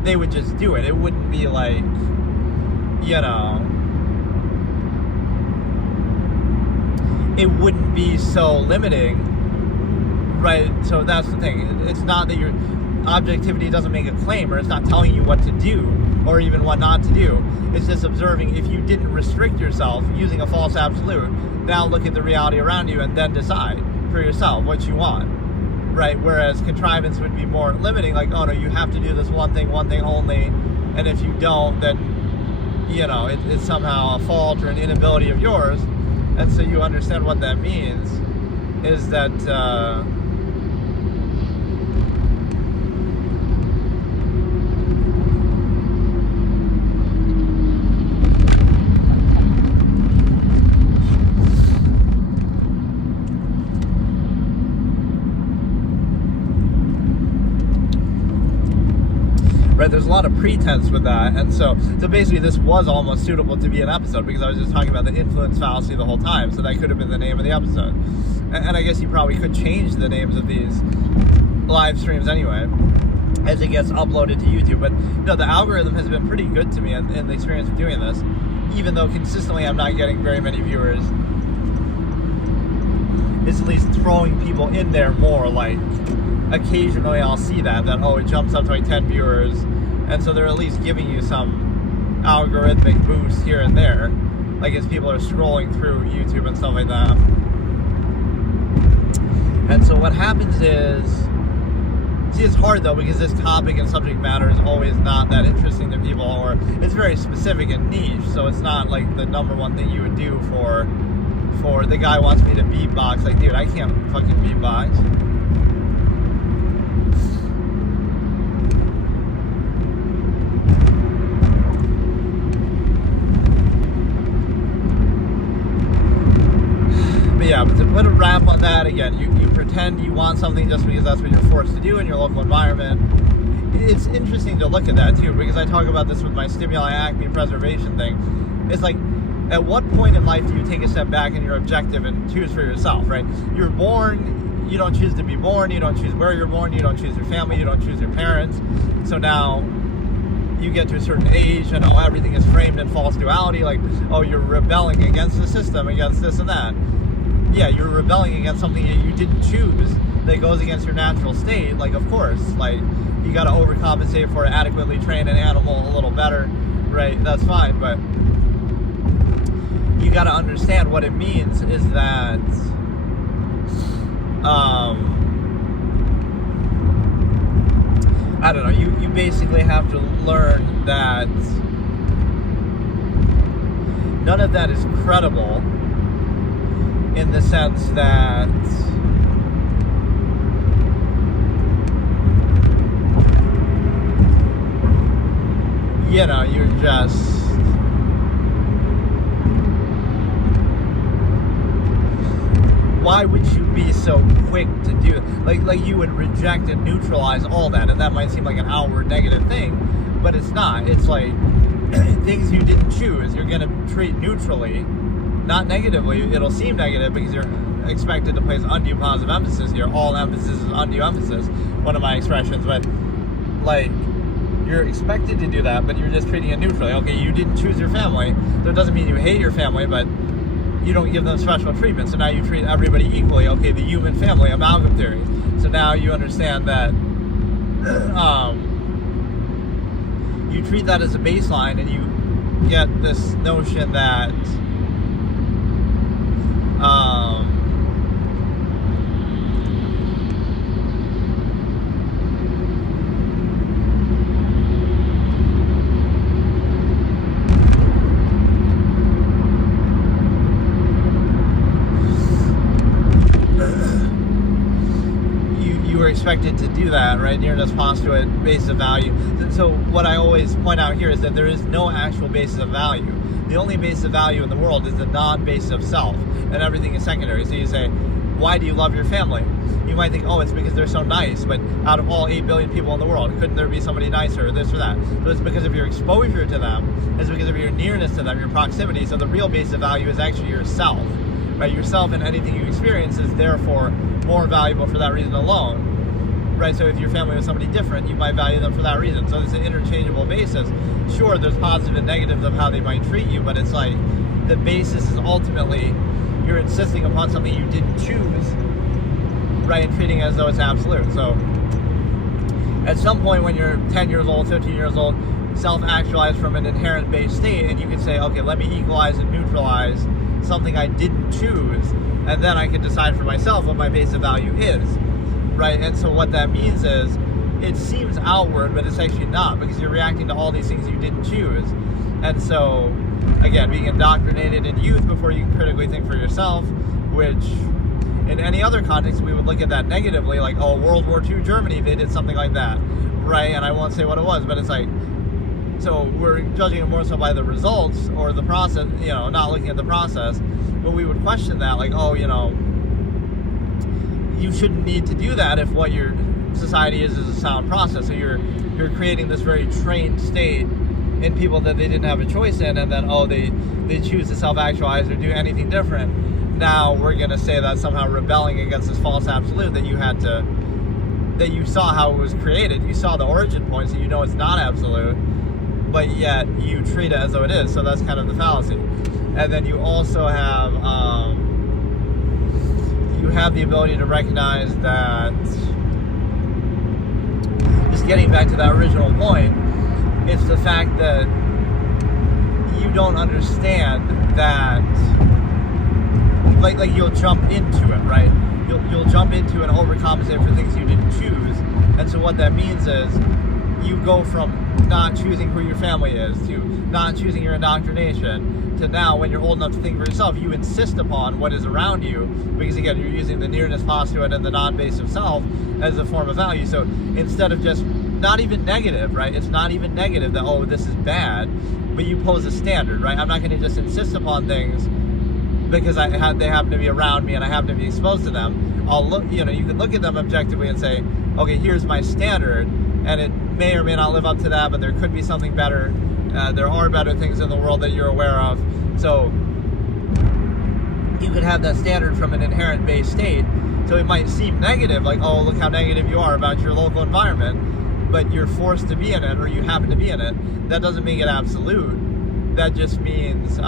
they would just do it. It wouldn't be like, it wouldn't be so limiting, right? So that's the thing. It's not that your objectivity doesn't make a claim, or it's not telling you what to do, or even what not to do. It's just observing. If you didn't restrict yourself using a false absolute, now look at the reality around you and then decide for yourself what you want, right? Whereas contrivance would be more limiting, like, oh no, you have to do this one thing only, and if you don't, then, it's somehow a fault or an inability of yours. And so you understand what that means is that right, there's a lot of pretense with that, and so basically this was almost suitable to be an episode, because I was just talking about the influence fallacy the whole time, so that could have been the name of the episode. And I guess you probably could change the names of these live streams anyway as it gets uploaded to YouTube, but the algorithm has been pretty good to me in the experience of doing this, even though consistently I'm not getting very many viewers. It's at least throwing people in there more, like, occasionally I'll see that oh, it jumps up to like 10 viewers, and so they're at least giving you some algorithmic boost here and there, like as people are scrolling through YouTube and stuff like that. And so what happens is, see, it's hard though, because this topic and subject matter is always not that interesting to people, or it's very specific and niche, so it's not like the number one thing you would do for the guy who wants me to beatbox. Like, dude, I can't fucking beatbox. Yeah, but to put a wrap on that, again, you pretend you want something just because that's what you're forced to do in your local environment. It's interesting to look at that too, because I talk about this with my stimuli acme preservation thing. It's like, at what point in life do you take a step back and you're objective and choose for yourself, right? You're born, you don't choose to be born, you don't choose where you're born, you don't choose your family, you don't choose your parents. So now you get to a certain age and everything is framed in false duality, like, oh, you're rebelling against the system, against this and that. Yeah, you're rebelling against something that you didn't choose, that goes against your natural state, like, of course, like, you got to overcompensate for adequately train an animal a little better, right? That's fine, but you got to understand what it means is that I don't know, you basically have to learn that none of that is credible, in the sense that you're just why would you be so quick to do it? Like you would reject and neutralize all that, and that might seem like an outward negative thing, but it's not. It's like things you didn't choose, you're gonna treat neutrally, not negatively. It'll seem negative because you're expected to place undue positive emphasis here. All emphasis is undue emphasis, one of my expressions, but like you're expected to do that, but you're just treating it neutrally. Okay, you didn't choose your family, so it doesn't mean you hate your family, but you don't give them special treatment, so now you treat everybody equally. Okay, the human family, amalgam theory. So now you understand that you treat that as a baseline, and you get this notion that expected to do that, right? Nearness postulate, basis of value. So what I always point out here is that there is no actual basis of value. The only basis of value in the world is the non-basis of self, and everything is secondary. So you say, why do you love your family? You might think, oh, it's because they're so nice, but out of all 8 billion people in the world, couldn't there be somebody nicer, or this or that? So it's because of your exposure to them, it's because of your nearness to them, your proximity. So the real basis of value is actually yourself, right? Yourself and anything you experience is therefore more valuable for that reason alone. Right, so if your family was somebody different, you might value them for that reason. So it's an interchangeable basis. Sure, there's positive and negatives of how they might treat you, but it's like the basis is ultimately you're insisting upon something you didn't choose, right, and treating it as though it's absolute. So at some point when you're 10 years old, 15 years old, self-actualize from an inherent base state, and you can say, okay, let me equalize and neutralize something I didn't choose, and then I can decide for myself what my base of value is. Right, and so what that means is it seems outward, but it's actually not, because you're reacting to all these things you didn't choose. And so, again, being indoctrinated in youth before you can critically think for yourself, which in any other context we would look at that negatively, like, oh, World War II Germany, they did something like that, right? And I won't say what it was, but it's like, so we're judging it more so by the results or the process, not looking at the process, but we would question that, like, oh, you shouldn't need to do that if what your society is a sound process. So you're creating this very trained state in people that they didn't have a choice in, and then they choose to self-actualize or do anything different. Now we're gonna say that somehow rebelling against this false absolute that you saw how it was created, you saw the origin point, so you know it's not absolute, but yet you treat it as though it is. So that's kind of the fallacy. And then you also have the ability to recognize that, just getting back to that original point, it's the fact that you don't understand that, like you'll jump into it, right? You'll jump into and overcompensate for things you didn't choose. And so what that means is you go from not choosing who your family is to not choosing your indoctrination to now, when you're old enough to think for yourself, you insist upon what is around you, because again, you're using the nearness postulate and the non-base of self as a form of value. So instead of just not even negative, right? It's not even negative that, oh, this is bad, but you pose a standard, right? I'm not going to just insist upon things because they happen to be around me and I happen to be exposed to them. I'll look, you can look at them objectively and say, okay, here's my standard, and it may or may not live up to that, but there could be something better. There are better things in the world that you're aware of. So you could have that standard from an inherent base state. So it might seem negative, like, oh, look how negative you are about your local environment, but you're forced to be in it, or you happen to be in it. That doesn't make it absolute. That just means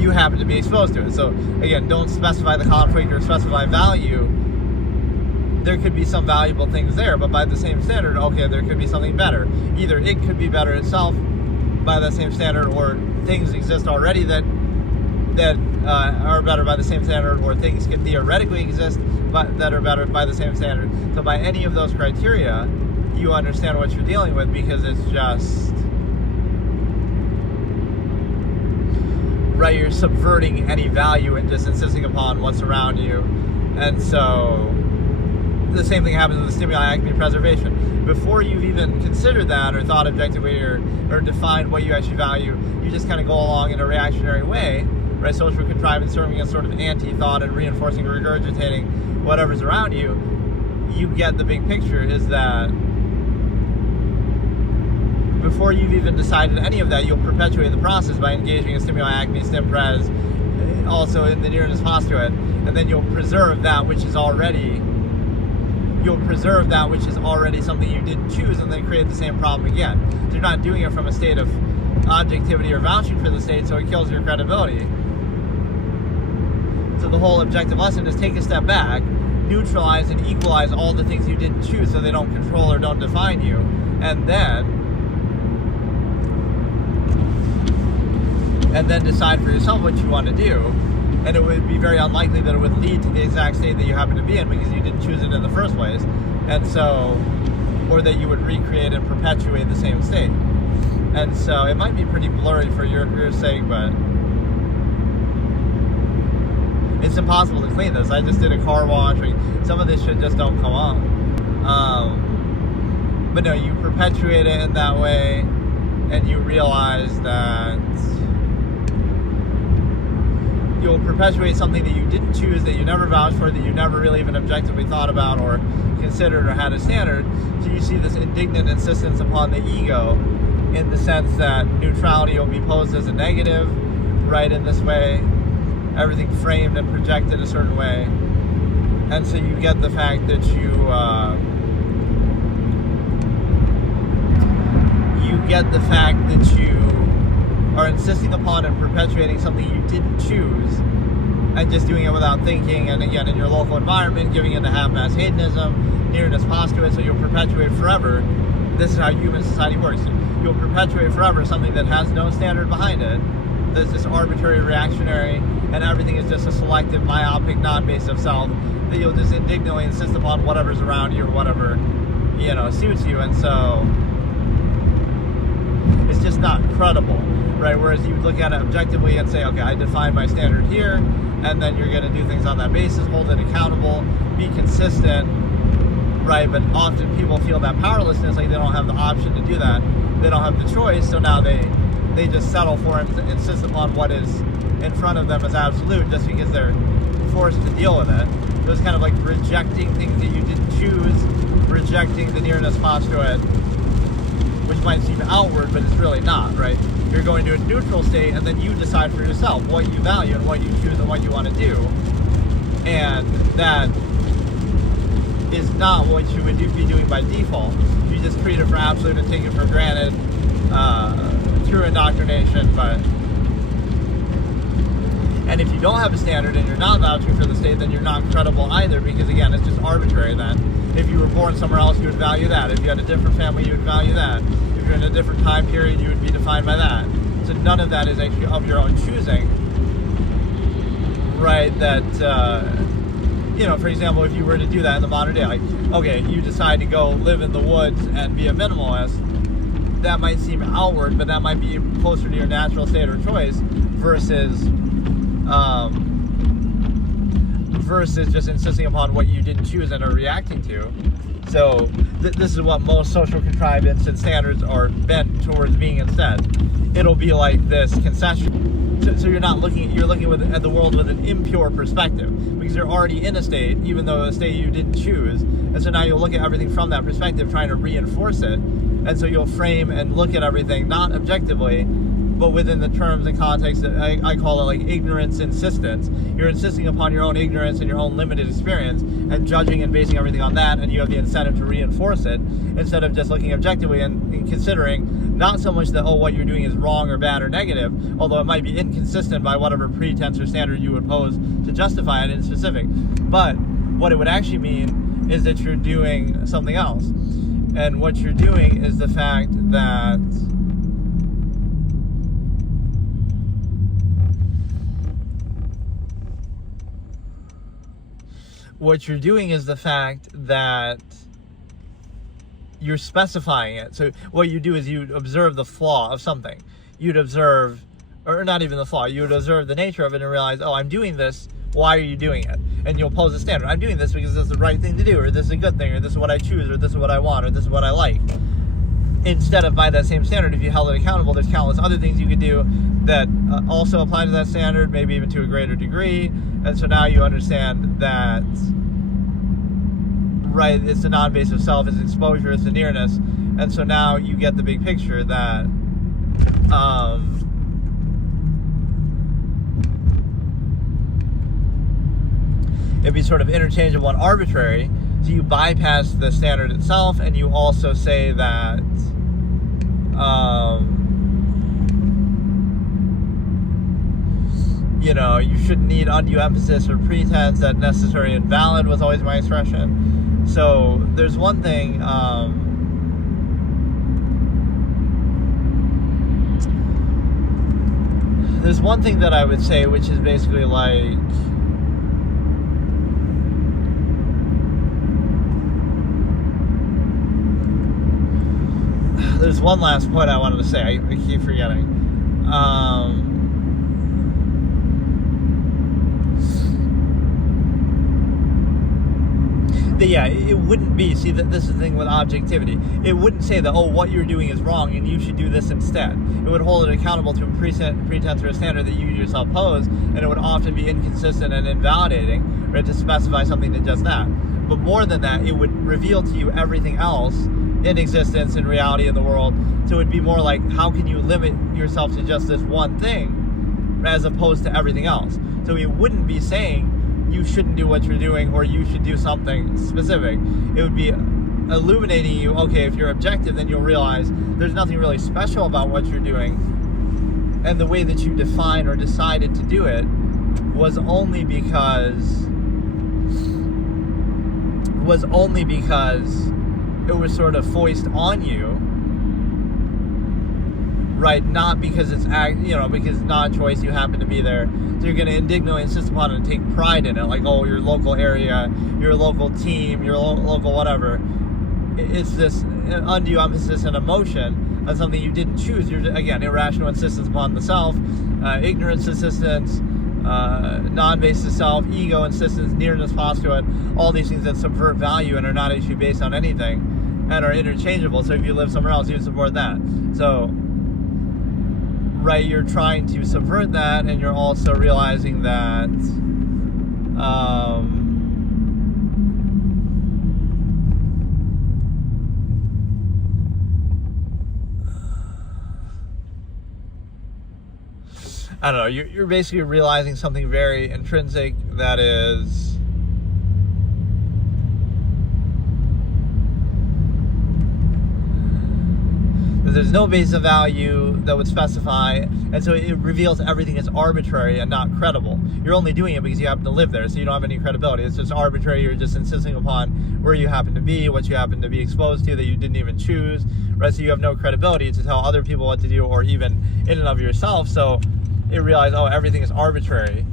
you happen to be exposed to it. So again, don't specify the conflict or specify value. There could be some valuable things there, but by the same standard, okay, there could be something better. Either it could be better itself by the same standard, or things exist already that are better by the same standard, or things can theoretically exist but that are better by the same standard. So by any of those criteria, you understand what you're dealing with, because it's just right, you're subverting any value and just insisting upon what's around you. And so the same thing happens with the stimuli acme preservation. Before you've even considered that or thought objectively or defined what you actually value, you just kind of go along in a reactionary way, right? Social contrivance serving as sort of anti-thought and reinforcing or regurgitating whatever's around you. You get the big picture, is that before you've even decided any of that, you'll perpetuate the process by engaging in stimuli acme, stim pres, also in the nearness postulate, and then you'll preserve that which is already something you didn't choose, and then create the same problem again. So you're not doing it from a state of objectivity or vouching for the state, so it kills your credibility. So the whole objective lesson is take a step back, neutralize and equalize all the things you didn't choose so they don't control or don't define you, and then decide for yourself what you want to do. And it would be very unlikely that it would lead to the exact state that you happen to be in, because you didn't choose it in the first place. And so, or that you would recreate and perpetuate the same state. And so it might be pretty blurry for your sake, but it's impossible to clean this. I just did a car wash. Some of this shit just don't come up. But no, you perpetuate it in that way, and you realize that you'll perpetuate something that you didn't choose, that you never vouched for, that you never really even objectively thought about or considered or had a standard. So you see this indignant insistence upon the ego, in the sense that neutrality will be posed as a negative, right, in this way, everything framed and projected a certain way. And so you get the fact that you are insisting upon and perpetuating something you didn't choose, and just doing it without thinking, and again in your local environment, giving into half-mass hedonism, nearness postulate. So you'll perpetuate forever. This is how human society works. You'll perpetuate forever something that has no standard behind it, that's just arbitrary, reactionary, and everything is just a selective, myopic, non-base of self, that you'll just indignantly insist upon whatever's around you or whatever, suits you. And so it's just not credible, right? Whereas you look at it objectively and say, okay, I define my standard here, and then you're going to do things on that basis, hold it accountable, be consistent, right? But often people feel that powerlessness, like they don't have the option to do that. They don't have the choice, so now they just settle for and insist upon what is in front of them as absolute, just because they're forced to deal with it. So it's kind of like rejecting things that you didn't choose, rejecting the nearness postulate, which might seem outward, but it's really not, right? You're going to a neutral state, and then you decide for yourself what you value and what you choose and what you want to do. And that is not what you would be doing by default. You just treat it for absolute and take it for granted through indoctrination. And if you don't have a standard and you're not vouching for the state, then you're not credible either, because again, it's just arbitrary then. If you were born somewhere else, you would value that. If you had a different family, you would value that. If you're in a different time period, you would be defined by that. So none of that is actually of your own choosing, right? That, for example, if you were to do that in the modern day, like, okay, you decide to go live in the woods and be a minimalist, that might seem outward, but that might be closer to your natural state or choice versus just insisting upon what you didn't choose and are reacting to. So this is what most social contrivance and standards are bent towards being instead. It'll be like this concession. So you're looking at the world with an impure perspective, because you're already in a state, even though a state you didn't choose. And so now you'll look at everything from that perspective, trying to reinforce it. And so you'll frame and look at everything not objectively, but within the terms and context that I call it like ignorance insistence. You're insisting upon your own ignorance and your own limited experience and judging and basing everything on that, and you have the incentive to reinforce it instead of just looking objectively and considering not so much that, oh, what you're doing is wrong or bad or negative, although it might be inconsistent by whatever pretense or standard you would pose to justify it in specific. But what it would actually mean is that you're doing something else. And what you're doing is the fact that you're specifying it. So what you do is you observe the flaw of something. You'd observe, or not even the flaw, you would observe the nature of it and realize, oh, I'm doing this, why are you doing it? And you'll pose a standard. I'm doing this because this is the right thing to do, or this is a good thing, or this is what I choose, or this is what I want, or this is what I like. Instead of, by that same standard, if you held it accountable, there's countless other things you could do that also apply to that standard, maybe even to a greater degree. And so now you understand that, right, it's the non-invasive self, it's exposure, it's the nearness. And so now you get the big picture that it'd be sort of interchangeable and arbitrary. So you bypass the standard itself, and you also say that you shouldn't need undue emphasis or pretense. That necessary and valid was always my expression. So there's one thing that I would say, which is basically like, there's one last point I wanted to say. I keep forgetting. It wouldn't be, see, that this is the thing with objectivity. It wouldn't say that, oh, what you're doing is wrong and you should do this instead. It would hold it accountable to a pretense or a standard that you yourself pose, and it would often be inconsistent and invalidating, right, to specify something that does that. But more than that, it would reveal to you everything else in existence, in reality, in the world. So it would be more like, how can you limit yourself to just this one thing as opposed to everything else? So it wouldn't be saying you shouldn't do what you're doing or you should do something specific. It would be illuminating you, okay, if you're objective, then you'll realize there's nothing really special about what you're doing, and the way that you define or decided to do it was only because it was sort of foisted on you, right? Not because it's because it's not a choice, you happen to be there. So you're going to indignantly insist upon it and take pride in it, like, oh, your local area, your local team, your local whatever. It's this undue emphasis and emotion on something you didn't choose. You're, again, irrational insistence upon the self, ignorance insistence, non-based self, ego insistence, nearness postulate, all these things that subvert value and are not actually based on anything and are interchangeable. So if you live somewhere else, you support that. So, right, you're trying to subvert that, and you're also realizing that I don't know, you're basically realizing something very intrinsic, that is that there's no base of value that would specify, and so it reveals everything is arbitrary and not credible. You're only doing it because you happen to live there, so you don't have any credibility. It's just arbitrary. You're just insisting upon where you happen to be, what you happen to be exposed to that you didn't even choose, right? So you have no credibility to tell other people what to do, or even in and of yourself. So you realize, oh, everything is arbitrary,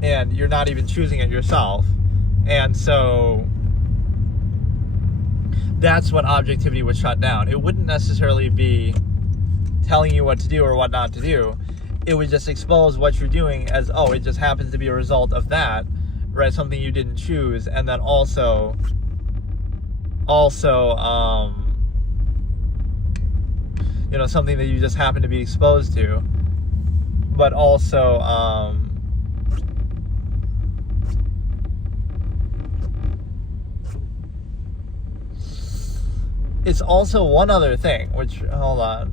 and you're not even choosing it yourself. And so that's what objectivity would shut down. It wouldn't necessarily be telling you what to do or what not to do. It would just expose what you're doing as, oh, it just happens to be a result of that, right? Something you didn't choose. And then also something that you just happen to be exposed to. But also, it's also one other thing, which, hold on.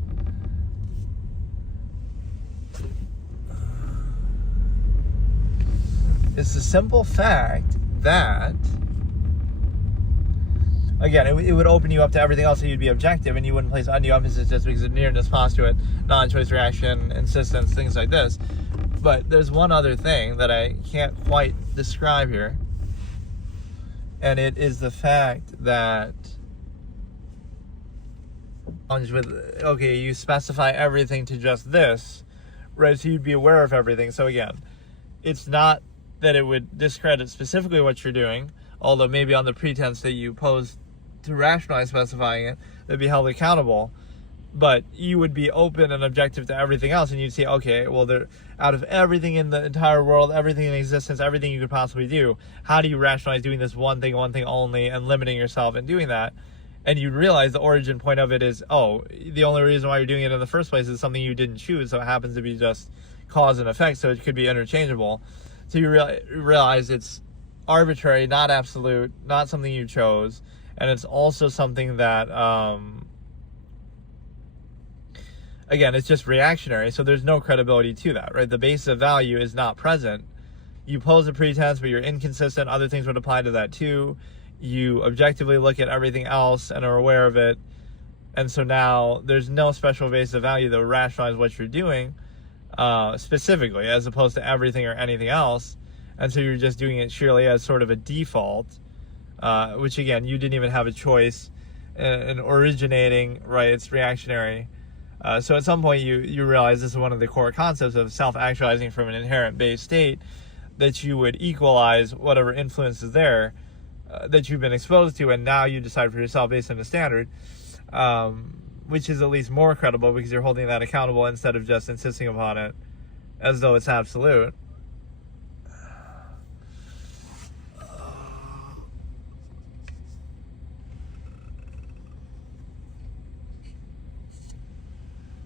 It's the simple fact that, again, it would open you up to everything else, so you'd be objective and you wouldn't place undue emphasis just because of nearness, postulate, non-choice reaction, insistence, things like this. But there's one other thing that I can't quite describe here, and it is the fact that you specify everything to just this, right? So you'd be aware of everything. So again, it's not that it would discredit specifically what you're doing, although maybe on the pretense that you pose to rationalize specifying it, they'd be held accountable. But you would be open and objective to everything else, and you'd say, okay, well, out of everything in the entire world, everything in existence, everything you could possibly do, how do you rationalize doing this one thing only, and limiting yourself in doing that? And you realize the origin point of it is, the only reason why you're doing it in the first place is something you didn't choose, so it happens to be just cause and effect, so it could be interchangeable. So you realize it's arbitrary, not absolute, not something you chose, and it's also something that, again, it's just reactionary, so there's no credibility to that, right? The basis of value is not present. You pose a pretense, but you're inconsistent. Other things would apply to that too. You objectively look at everything else and are aware of it. And so now there's no special basis of value that would rationalize what you're doing specifically, as opposed to everything or anything else. And so you're just doing it sheerly as sort of a default, which again, you didn't even have a choice in originating, right? It's reactionary. So at some point you realize this is one of the core concepts of self-actualizing from an inherent base state, that you would equalize whatever influence is there that you've been exposed to, and now you decide for yourself based on the standard, which is at least more credible because you're holding that accountable instead of just insisting upon it as though it's absolute.